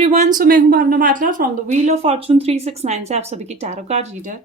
Everyone, so मैं हूं Bhavana Matla from the wheel of fortune 369 से आप सभी की टैरो कार्ड रीडर।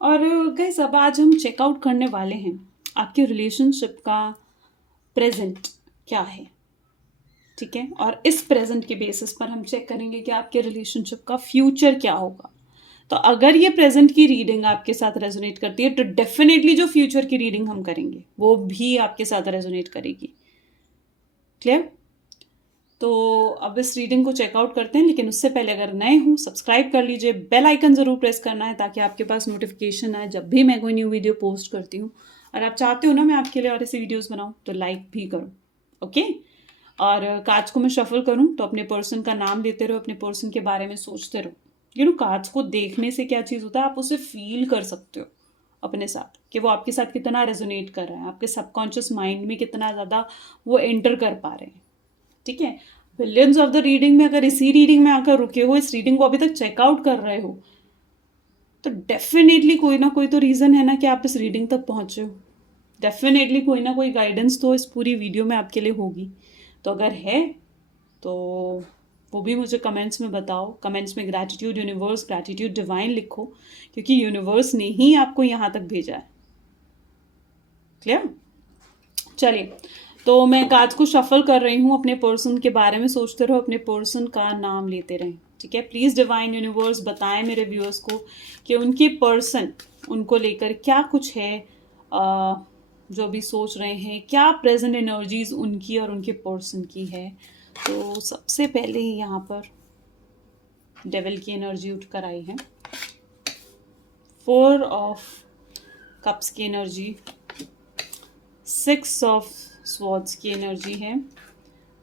और गाइस, अब आज हम चेकआउट करने वाले हैं आपके रिलेशनशिप का प्रेजेंट क्या है। ठीक है, और इस प्रेजेंट के बेसिस पर हम चेक करेंगे कि आपके रिलेशनशिप का फ्यूचर क्या होगा। तो अगर ये प्रेजेंट की रीडिंग आपके साथ रेजोनेट करती है तो डेफिनेटली जो फ्यूचर की रीडिंग हम करेंगे वो भी आपके साथ रेजोनेट करेगी। क्लियर? तो अब इस रीडिंग को चेकआउट करते हैं, लेकिन उससे पहले अगर नए हो सब्सक्राइब कर लीजिए, बेल आइकन ज़रूर प्रेस करना है ताकि आपके पास नोटिफिकेशन आए जब भी मैं कोई न्यू वीडियो पोस्ट करती हूँ। और आप चाहते हो ना मैं आपके लिए और ऐसे वीडियोस बनाऊँ तो लाइक भी करो। ओके, और कार्ड्स को मैं शफल करूँ तो अपने पर्सन का नाम लेते रहो, अपने पर्सन के बारे में सोचते रहो। कार्ड्स को देखने से क्या चीज़ होता है, आप उसे फील कर सकते हो अपने साथ कि वो आपके साथ कितना रेजोनेट कर रहा है, आपके सबकॉन्शियस माइंड में कितना ज़्यादा वो एंटर कर पा रहे हैं। ठीक है, बिलियंस ऑफ द रीडिंग में अगर इसी रीडिंग में आकर रुके हो, इस रीडिंग को अभी तक चेकआउट कर रहे हो, तो डेफिनेटली कोई ना कोई तो रीज़न है ना कि आप इस रीडिंग तक पहुंचे हो। डेफिनेटली कोई ना कोई गाइडेंस तो इस पूरी वीडियो में आपके लिए होगी। तो अगर है तो वो भी मुझे कमेंट्स में बताओ। कमेंट्स में ग्रैटिट्यूड यूनिवर्स, ग्रैटिट्यूड डिवाइन लिखो, क्योंकि यूनिवर्स ने ही आपको यहाँ तक भेजा है। क्लियर? चलिए, तो मैं कार्ड्स को शफल कर रही हूँ। अपने पर्सन के बारे में सोचते रहो, अपने पर्सन का नाम लेते रहें। ठीक है, प्लीज़ डिवाइन यूनिवर्स बताएं मेरे व्यूअर्स को कि उनके पर्सन, उनको लेकर क्या कुछ है, जो भी सोच रहे हैं, क्या प्रेजेंट एनर्जीज उनकी और उनके पर्सन की है। तो सबसे पहले ही यहाँ पर डेविल की एनर्जी उठकर आई है, 4 ऑफ कप्स की एनर्जी, 6 ऑफ स्वॉर्ड्स की एनर्जी है,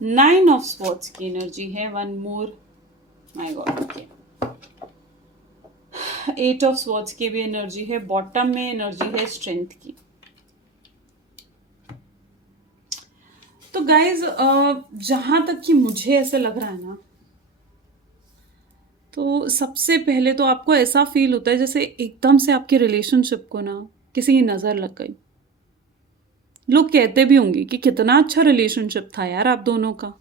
9 ऑफ स्वॉर्ड्स की एनर्जी है, 1 more, my god, okay, 8 of swords की भी एनर्जी है। बॉटम में एनर्जी है स्ट्रेंथ की। तो गाइज, जहां तक कि मुझे ऐसे लग रहा है ना, तो सबसे पहले तो आपको ऐसा फील होता है जैसे एकदम से आपके रिलेशनशिप को ना किसी की नज़र लग गई। लोग कहते भी होंगे कि कितना अच्छा रिलेशनशिप था यार आप दोनों का।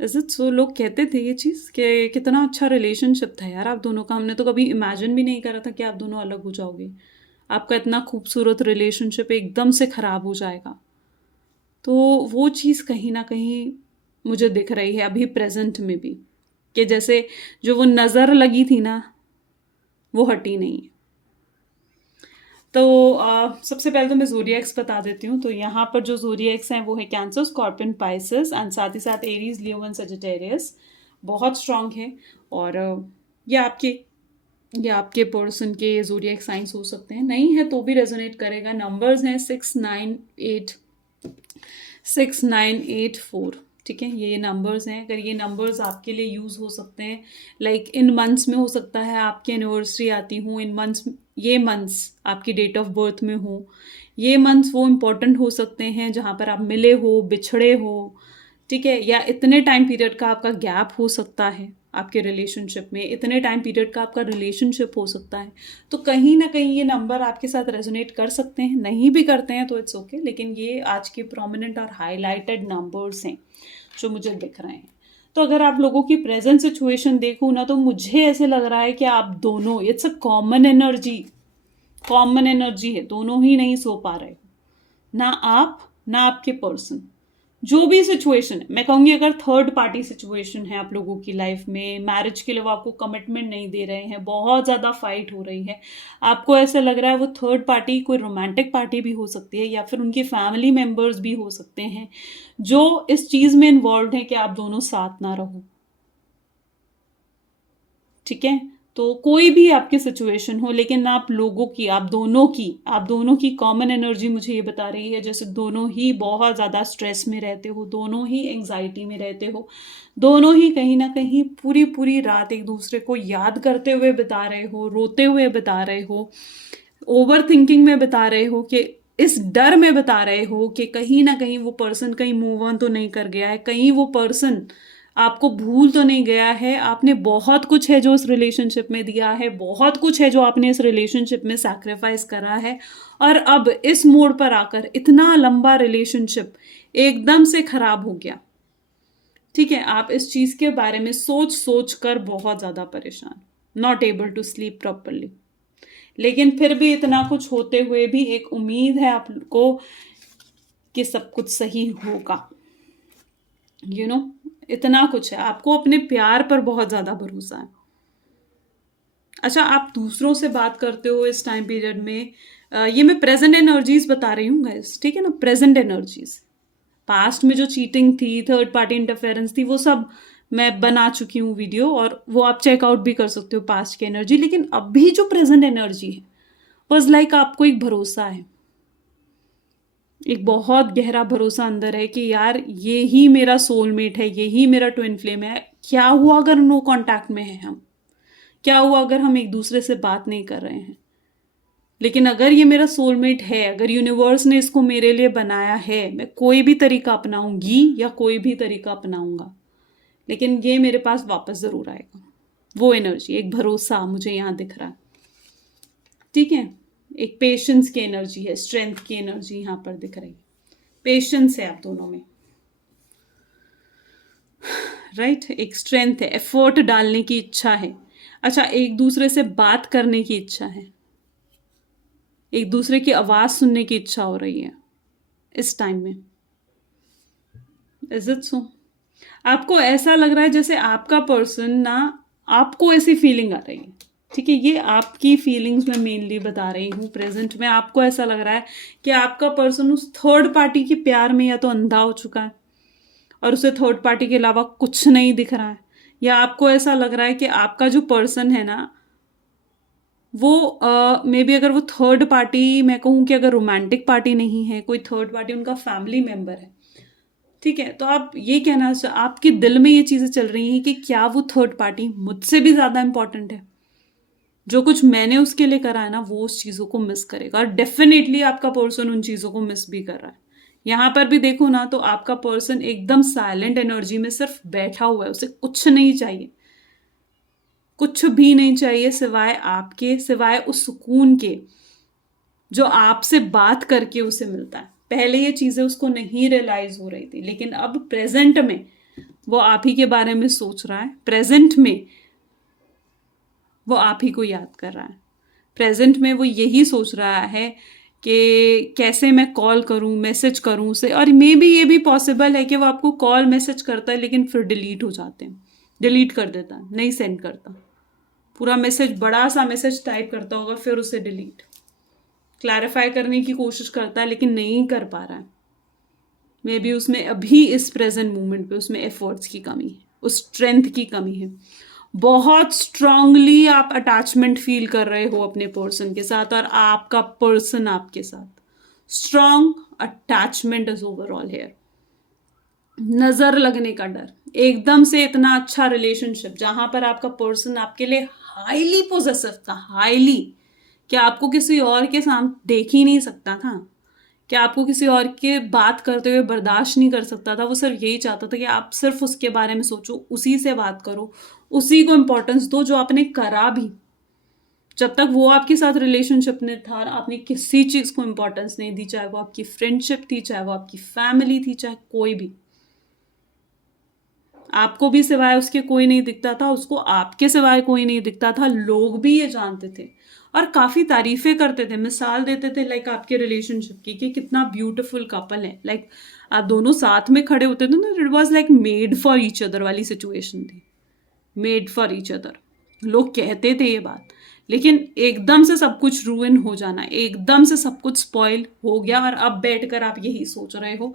Is it so? लोग कहते थे ये चीज़ कि कितना अच्छा रिलेशनशिप था यार आप दोनों का, हमने तो कभी इमेजिन भी नहीं करा था कि आप दोनों अलग हो जाओगे, आपका इतना खूबसूरत रिलेशनशिप एकदम से ख़राब हो जाएगा। तो वो चीज़ कहीं ना कहीं मुझे दिख रही है अभी प्रेजेंट में भी, कि जैसे जो वो नज़र लगी थी ना वो हटी नहीं है। तो सबसे पहले तो मैं ज़ोडिएक्स बता देती हूँ। तो यहाँ पर जो ज़ोडिएक्स हैं वो है कैंसर, स्कॉर्पियन, पाइसेस एंड साथ ही साथ एरीज, लियो एंड सजिटेरियस। बहुत स्ट्रांग है। और ये आपके पर्सन के ज़ोडिएक साइंस हो सकते हैं, नहीं है तो भी रेजोनेट करेगा। नंबर्स हैं 6984। ठीक है, ये नंबर्स हैं। अगर ये नंबर्स आपके लिए यूज़ हो सकते हैं, लाइक इन मंथ्स में हो सकता है आपकी एनिवर्सरी आती हो, इन मंथ्स, ये मंथ्स आपकी डेट ऑफ बर्थ में हो, ये मंथ्स वो इम्पोर्टेंट हो सकते हैं जहाँ पर आप मिले हो, बिछड़े हो। ठीक है, या इतने टाइम पीरियड का आपका गैप हो सकता है आपके रिलेशनशिप में, इतने टाइम पीरियड का आपका रिलेशनशिप हो सकता है। तो कहीं ना कहीं ये नंबर आपके साथ रेजोनेट कर सकते हैं, नहीं भी करते हैं तो इट्स ओके, लेकिन ये आज के प्रोमिनेंट और हाईलाइटेड नंबर्स हैं जो मुझे दिख रहे हैं। तो अगर आप लोगों की प्रेजेंट सिचुएशन देखूँ ना, तो मुझे ऐसे लग रहा है कि आप दोनों, इट्स अ कॉमन एनर्जी है, दोनों ही नहीं सो पा रहे हो, ना आप ना आपके पर्सन। जो भी सिचुएशन है, मैं कहूँगी अगर थर्ड पार्टी सिचुएशन है आप लोगों की लाइफ में, मैरिज के लिए वो आपको कमिटमेंट नहीं दे रहे हैं, बहुत ज़्यादा फाइट हो रही है, आपको ऐसा लग रहा है वो थर्ड पार्टी कोई रोमांटिक पार्टी भी हो सकती है या फिर उनकी फैमिली मेम्बर्स भी हो सकते हैं जो इस चीज़ में इन्वॉल्व हैं कि आप दोनों साथ ना रहो। ठीक है, तो कोई भी आपकी सिचुएशन हो, लेकिन आप दोनों की कॉमन एनर्जी मुझे ये बता रही है जैसे दोनों ही बहुत ज़्यादा स्ट्रेस में रहते हो, दोनों ही एंग्जाइटी में रहते हो, दोनों ही कहीं ना कहीं पूरी पूरी रात एक दूसरे को याद करते हुए बिता रहे हो, रोते हुए बिता रहे हो, ओवर थिंकिंग में बिता रहे हो, कि इस डर में बता रहे हो कि कहीं ना कहीं वो पर्सन कहीं मूव ऑन तो नहीं कर गया है, कहीं वो पर्सन आपको भूल तो नहीं गया है। आपने बहुत कुछ है जो इस रिलेशनशिप में दिया है, बहुत कुछ है जो आपने इस रिलेशनशिप में सैक्रिफाइस करा है, और अब इस मोड़ पर आकर इतना लंबा रिलेशनशिप एकदम से खराब हो गया। ठीक है, आप इस चीज के बारे में सोच सोच कर बहुत ज्यादा परेशान, not able to sleep properly, लेकिन फिर भी इतना कुछ होते हुए भी एक उम्मीद है आपको कि सब कुछ सही होगा। यू नो इतना कुछ है, आपको अपने प्यार पर बहुत ज्यादा भरोसा है। अच्छा, आप दूसरों से बात करते हो इस टाइम पीरियड में, ये मैं प्रेजेंट एनर्जीज बता रही हूँ गाइस, ठीक है ना, प्रेजेंट एनर्जीज। पास्ट में जो चीटिंग थी, थर्ड पार्टी इंटरफेरेंस थी, वो सब मैं बना चुकी हूँ वीडियो, और वो आप चेकआउट भी कर सकते हो पास्ट की एनर्जी। लेकिन अभी जो प्रेजेंट एनर्जी है, बस लाइक आपको एक भरोसा है, एक बहुत गहरा भरोसा अंदर है कि यार ये ही मेरा सोलमेट है, ये ही मेरा ट्विन फ्लेम है। क्या हुआ अगर नो कांटेक्ट में है हम, क्या हुआ अगर हम एक दूसरे से बात नहीं कर रहे हैं, लेकिन अगर ये मेरा सोलमेट है, अगर यूनिवर्स ने इसको मेरे लिए बनाया है, मैं कोई भी तरीका अपनाऊंगी या कोई भी तरीका अपनाऊंगा, लेकिन ये मेरे पास वापस जरूर आएगा। वो एनर्जी, एक भरोसा मुझे यहाँ दिख रहा है, ठीक है। एक पेशेंस की एनर्जी है, स्ट्रेंथ की एनर्जी यहाँ पर दिख रही है, पेशेंस है आप दोनों में, राइट। एक स्ट्रेंथ है, एफर्ट डालने की इच्छा है। अच्छा, एक दूसरे से बात करने की इच्छा है, एक दूसरे की आवाज सुनने की इच्छा हो रही है इस टाइम में। Is it so? आपको ऐसा लग रहा है जैसे आपका पर्सन ना, आपको ऐसी फीलिंग आ रही है, ठीक है। ये आपकी फीलिंग्स मैं मेनली बता रही हूँ। प्रेजेंट में आपको ऐसा लग रहा है कि आपका पर्सन उस थर्ड पार्टी के प्यार में या तो अंधा हो चुका है और उसे थर्ड पार्टी के अलावा कुछ नहीं दिख रहा है, या आपको ऐसा लग रहा है कि आपका जो पर्सन है ना, वो मे बी अगर वो थर्ड पार्टी, मैं कहूँ कि अगर रोमांटिक पार्टी नहीं है, कोई थर्ड पार्टी उनका फैमिली मेंबर है, ठीक है, तो आप ये कहना, आपके दिल में ये चीजें चल रही हैं कि क्या वो थर्ड पार्टी मुझसे भी ज्यादा इंपॉर्टेंट है, जो कुछ मैंने उसके लिए करा है ना, वो उस चीजों को मिस करेगा, और डेफिनेटली आपका पर्सन उन चीजों को मिस भी कर रहा है। यहां पर भी देखो ना, तो आपका पर्सन एकदम साइलेंट एनर्जी में सिर्फ बैठा हुआ है, उसे कुछ नहीं चाहिए, कुछ भी नहीं चाहिए सिवाय आपके, सिवाय उस सुकून के जो आपसे बात करके उसे मिलता है। पहले ये चीजें उसको नहीं रियलाइज हो रही थी, लेकिन अब प्रेजेंट में वो आप ही के बारे में सोच रहा है, प्रेजेंट में वो आप ही को याद कर रहा है, प्रेजेंट में वो यही सोच रहा है कि कैसे मैं कॉल करूं, मैसेज करूं उसे। और मे बी ये भी पॉसिबल है कि वो आपको कॉल मैसेज करता है लेकिन फिर डिलीट हो जाते हैं, डिलीट कर देता है, नहीं सेंड करता, पूरा मैसेज, बड़ा सा मैसेज टाइप करता होगा फिर उसे डिलीट, क्लैरिफाई करने की कोशिश करता है लेकिन नहीं कर पा रहा है। मे बी उसमें अभी इस प्रेजेंट मोमेंट पे उसमें एफर्ट्स की कमी है, उस स्ट्रेंथ की कमी है। बहुत स्ट्रांगली आप अटैचमेंट फील कर रहे हो अपने पर्सन के साथ, और आपका पर्सन आपके साथ, strong attachment is overall here. नजर लगने का डर, एकदम से इतना अच्छा रिलेशनशिप जहां पर आपका पर्सन आपके लिए हाईली पोजेसिव था, हाईली, कि आपको किसी और के सामने देख ही नहीं सकता था, कि आपको किसी और के बात करते हुए बर्दाश्त नहीं कर सकता था। वो सिर्फ यही चाहता था कि आप सिर्फ उसके बारे में सोचो, उसी से बात करो, उसी को इंपॉर्टेंस दो जो आपने करा भी। जब तक वो आपके साथ रिलेशनशिप में था, आपने किसी चीज को इंपॉर्टेंस नहीं दी, चाहे वो आपकी फ्रेंडशिप थी, चाहे वो आपकी फैमिली थी, चाहे कोई भी। आपको भी सिवाय उसके कोई नहीं दिखता था, उसको आपके सिवाय कोई नहीं दिखता था, लोग भी ये जानते थे और काफी तारीफें करते थे, मिसाल देते थे लाइक आपके रिलेशनशिप की कि कितना ब्यूटीफुल कपल है, लाइक आप दोनों साथ में खड़े होते थे ना, it was like made for each other वाली सिचुएशन थी, मेड फॉर ईच अदर, लोग कहते थे ये बात। लेकिन एकदम से सब कुछ रूइन हो जाना, एकदम से सब कुछ स्पॉइल हो गया, और अब बैठकर आप यही सोच रहे हो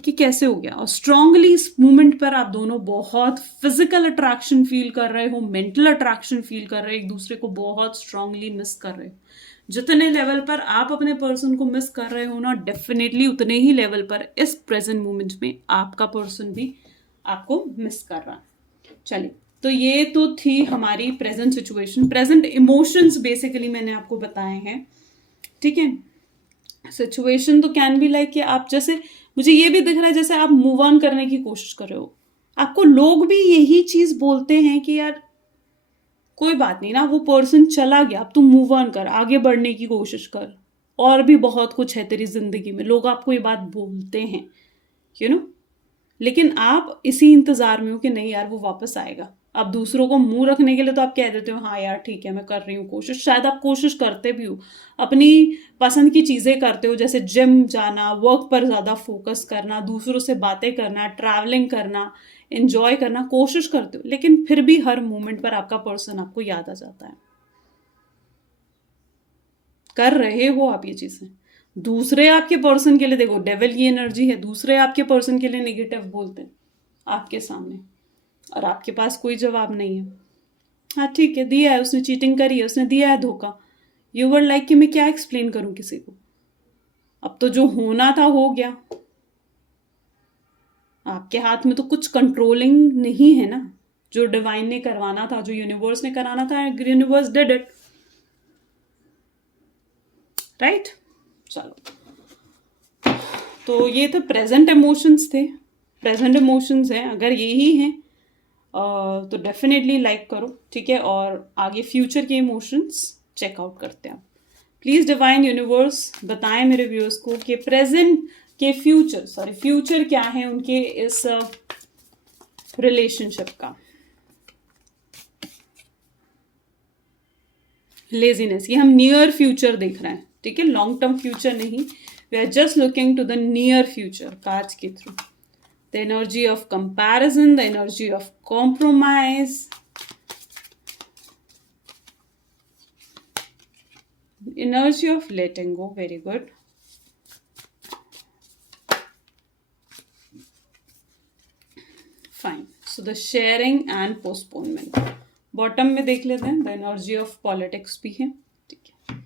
कि कैसे हो गया। और स्ट्रांगली इस मूवमेंट पर आप दोनों बहुत फिजिकल अट्रैक्शन फील कर रहे हो, मेंटल अट्रैक्शन फील कर रहे हो, एक दूसरे को बहुत स्ट्रांगली मिस कर रहे हो। जितने लेवल पर आप अपने पर्सन को मिस कर रहे हो ना, डेफिनेटली उतने ही लेवल पर इस प्रेजेंट मोमेंट में आपका पर्सन भी आपको मिस कर रहा है। चलिए, तो ये तो थी हमारी present situation, present emotions basically मैंने आपको बताए हैं, ठीक है। सिचुएशन तो कैन बी लाइक कि आप, जैसे मुझे ये भी दिख रहा है जैसे आप मूव ऑन करने की कोशिश कर रहे हो, आपको लोग भी यही चीज बोलते हैं कि यार कोई बात नहीं ना, वो पर्सन चला गया, अब तुम मूव ऑन कर, आगे बढ़ने की कोशिश कर, और भी बहुत कुछ है तेरी जिंदगी में, लोग आपको ये बात बोलते हैं, यू नो। लेकिन आप इसी इंतजार में हो कि नहीं यार वो वापस आएगा। अब दूसरों को मुंह रखने के लिए तो आप कह देते हो हाँ यार ठीक है मैं कर रही हूँ कोशिश, शायद आप कोशिश करते भी हो, अपनी पसंद की चीज़ें करते हो, जैसे जिम जाना, वर्क पर ज़्यादा फोकस करना, दूसरों से बातें करना, ट्रैवलिंग करना, एंजॉय करना, कोशिश करते हो, लेकिन फिर भी हर मोमेंट पर आपका पर्सन आपको याद आ जाता है। कर रहे हो आप ये चीज़ें, दूसरे आपके पर्सन के लिए, देखो डेविल की एनर्जी है, दूसरे आपके पर्सन के लिए नेगेटिव बोलते हैं आपके सामने, और आपके पास कोई जवाब नहीं है। हाँ ठीक है, दिया है उसने, चीटिंग करी है उसने, दिया है धोखा। यू वर लाइक कि मैं क्या एक्सप्लेन करूं किसी को, अब तो जो होना था हो गया। आपके हाथ में तो कुछ कंट्रोलिंग नहीं है ना, जो डिवाइन ने करवाना था, जो यूनिवर्स ने कराना था, यूनिवर्स डिड इट, राइट। चलो, तो ये तो प्रेजेंट इमोशंस थे, प्रेजेंट इमोशंस हैं, अगर यही हैं तो डेफिनेटली लाइक करो, ठीक है। और आगे फ्यूचर के इमोशंस चेकआउट करते हैं। प्लीज डिवाइन यूनिवर्स बताएं मेरे व्यूअर्स को कि प्रेजेंट के फ्यूचर क्या है उनके इस रिलेशनशिप का। लेजीनेस, ये हम नियर फ्यूचर देख रहे हैं, ठीक है, लॉन्ग टर्म फ्यूचर नहीं, we are just looking to the near future cards के थ्रू। The energy of comparison, the energy of compromise, energy of letting go, very good. Fine, so the sharing and postponement, bottom में देख लेते हैं, the energy of politics भी है, ठीक है।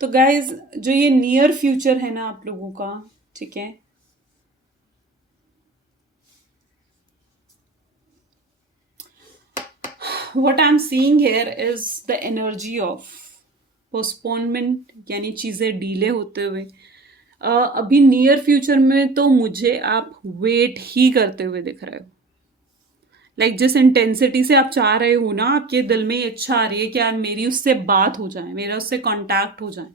तो गाइज जो ये नियर फ्यूचर है ना आप लोगों का, ठीक है, what I'm seeing here is the energy of postponement, यानी चीज़ें डीले होते हुए। अभी नियर फ्यूचर में तो मुझे आप वेट ही करते हुए दिख रहे हो, लाइक जिस इंटेंसिटी से आप चाह रहे हो ना, आपके दिल में इच्छा आ रही है कि यार मेरी उससे बात हो जाए, मेरा उससे कांटेक्ट हो जाए,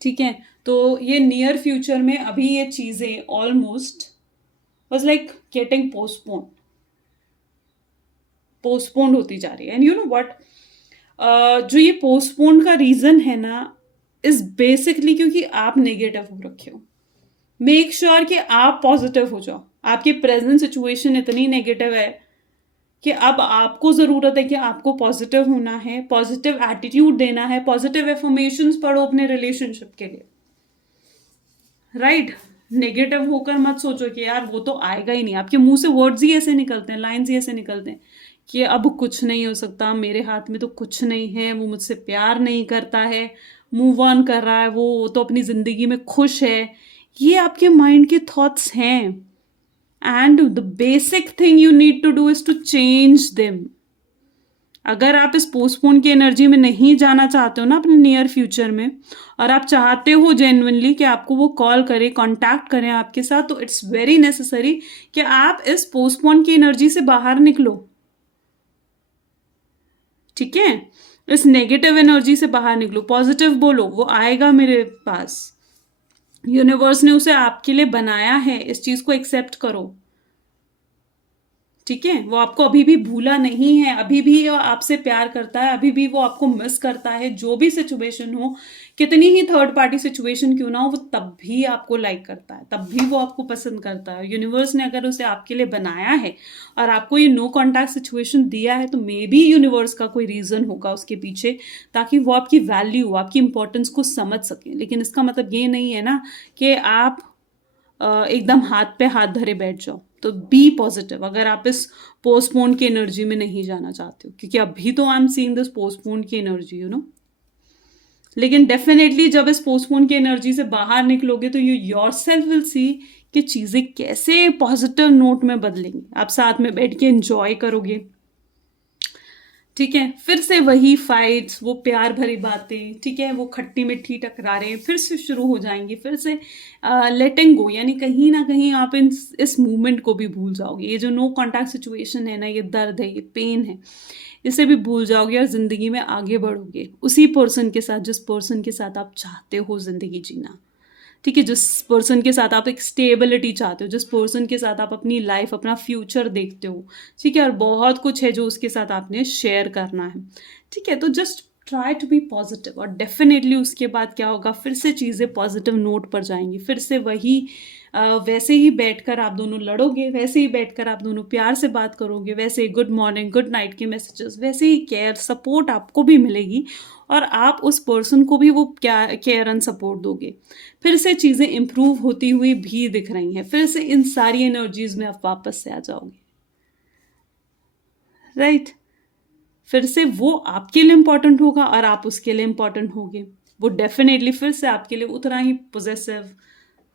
ठीक है। तो ये नियर फ्यूचर में अभी ये चीज़ें almost was like getting postponed होती जा रही है। एंड यू नो व्हाट, जो ये पोस्टपोन का रीजन है ना, इज बेसिकली क्योंकि आप नेगेटिव हो रखे हो। मेक श्योर कि आप पॉजिटिव हो जाओ। आपकी प्रेजेंट सिचुएशन इतनी नेगेटिव है कि अब आपको जरूरत है कि आपको पॉजिटिव होना है, पॉजिटिव एटीट्यूड देना है, पॉजिटिव एफर्मेशंस पढ़ो अपने रिलेशनशिप के लिए, राइट। नेगेटिव होकर मत सोचो कि यार वो तो आएगा ही नहीं। आपके मुंह से वर्ड्स ही ऐसे निकलते हैं, लाइन्स ही ऐसे निकलते हैं कि अब कुछ नहीं हो सकता, मेरे हाथ में तो कुछ नहीं है, वो मुझसे प्यार नहीं करता है, मूव ऑन कर रहा है, वो तो अपनी जिंदगी में खुश है। ये आपके माइंड के थॉट्स हैं, and the basic thing you need to do is to change them. अगर आप इस पोस्टपोन की एनर्जी में नहीं जाना चाहते हो ना अपने नियर फ्यूचर में, और आप चाहते हो जेन्युइनली कि आपको वो कॉल करे, कांटेक्ट करें आपके साथ, तो इट्स वेरी नेसेसरी कि आप इस पोस्टपोन की एनर्जी से बाहर निकलो, ठीक है। इस नेगेटिव एनर्जी से बाहर निकलो, पॉजिटिव बोलो, वो आएगा मेरे पास, यूनिवर्स ने उसे आपके लिए बनाया है, इस चीज को एक्सेप्ट करो, ठीक है। वो आपको अभी भी भूला नहीं है, अभी भी वो आपसे प्यार करता है, अभी भी वो आपको मिस करता है। जो भी सिचुएशन हो, कितनी ही थर्ड पार्टी सिचुएशन क्यों ना हो, वो तब भी आपको लाइक करता है, तब भी वो आपको पसंद करता है। यूनिवर्स ने अगर उसे आपके लिए बनाया है और आपको ये नो कॉन्टैक्ट सिचुएशन दिया है, तो मे बी यूनिवर्स का कोई रीजन होगा उसके पीछे, ताकि वो आपकी वैल्यू, आपकी इंपॉर्टेंस को समझ सके। लेकिन इसका मतलब ये नहीं है ना कि आप एकदम हाथ पे हाथ धरे बैठ जाओ। तो बी पॉजिटिव अगर आप इस पोस्टपोन की एनर्जी में नहीं जाना चाहते हो, क्योंकि अभी तो I am seeing this postpone की एनर्जी, यू नो। लेकिन डेफिनेटली जब इस पोस्टपोन की एनर्जी से बाहर निकलोगे तो यू योरसेल्फ विल सी कि चीजें कैसे पॉजिटिव नोट में बदलेंगी। आप साथ में बैठ के एंजॉय करोगे, ठीक है, फिर से वही फाइट्स, वो प्यार भरी बातें, ठीक है, वो खट्टी मीठी टकरारें फिर से शुरू हो जाएंगी, फिर से लेटिंग गो, यानी कहीं ना कहीं आप इस मूवमेंट को भी भूल जाओगे। ये जो नो कॉन्टैक्ट सिचुएशन है ना, ये दर्द है, ये पेन है, इसे भी भूल जाओगे और ज़िंदगी में आगे बढ़ोगे उसी पर्सन के साथ जिस पर्सन के साथ आप चाहते हो ज़िंदगी जीना। ठीक है, जिस पर्सन के साथ आप एक स्टेबिलिटी चाहते हो, जिस पर्सन के साथ आप अपनी लाइफ, अपना फ्यूचर देखते हो, ठीक है, और बहुत कुछ है जो उसके साथ आपने शेयर करना है। ठीक है, तो just try to be positive, और डेफिनेटली उसके बाद क्या होगा, फिर से चीज़ें पॉजिटिव नोट पर जाएंगी, फिर से वही वैसे ही बैठकर आप दोनों लड़ोगे, वैसे ही बैठकर आप दोनों प्यार से बात करोगे, वैसे ही गुड मॉर्निंग गुड नाइट के मैसेजेस, वैसे ही केयर सपोर्ट आपको भी मिलेगी, और आप उस पर्सन को भी वो क्या केयर एंड सपोर्ट दोगे। फिर से चीज़ें इम्प्रूव होती हुई भी दिख रही हैं, फिर से इन सारी एनर्जीज में आप वापस से आ जाओगे, राइट। फिर से वो आपके लिए इम्पोर्टेंट होगा और आप उसके लिए इम्पोर्टेंट होगे। वो डेफिनेटली फिर से आपके लिए उतना ही पोजेसिव,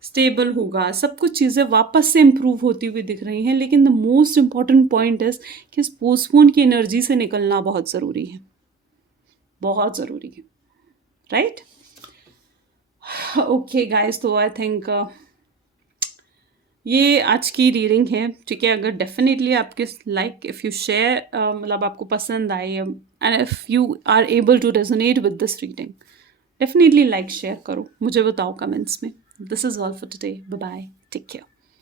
स्टेबल होगा, सब कुछ चीज़ें वापस से इम्प्रूव होती हुई दिख रही हैं। लेकिन the most important point is कि इस पोस्टपोन की एनर्जी से निकलना बहुत ज़रूरी है, बहुत ज़रूरी है, राइट। ओके गाइस, तो आई थिंक ये आज की रीडिंग है, ठीक है। अगर डेफिनेटली आपके लाइक इफ़ यू शेयर, मतलब आपको पसंद आए, and if you are able to resonate with this reading, definitely like share करो, मुझे बताओ कमेंट्स में। This is all for today, bye bye, take care.